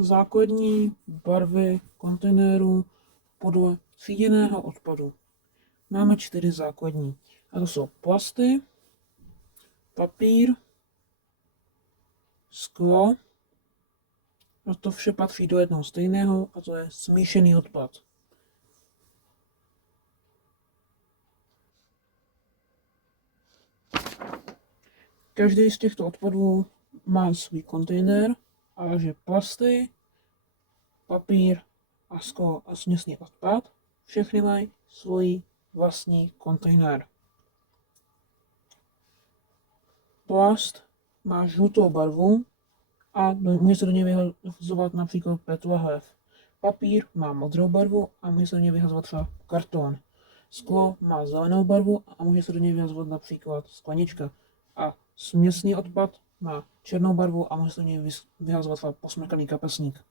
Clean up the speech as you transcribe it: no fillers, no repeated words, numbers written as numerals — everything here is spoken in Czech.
Základní barvy kontejneru podle tříděného odpadu. Máme 4 základní. A to jsou plasty, papír, sklo. A to vše patří do jednoho stejného a to je smíšený odpad. Každý z těchto odpadů má svůj kontejner, ale že plasty, papír a sklo a směsný odpad všechny mají svůj vlastní kontejner. Plast má žlutou barvu a může se do něj vyhazovat například PET lahev. Papír má modrou barvu a může se do něj vyhazovat třeba karton. Sklo má zelenou barvu a může se do něj vyhazovat například sklenička. A směsný odpad má černou barvu a může se do něj vyhazovat třeba posmrkaný kapesník.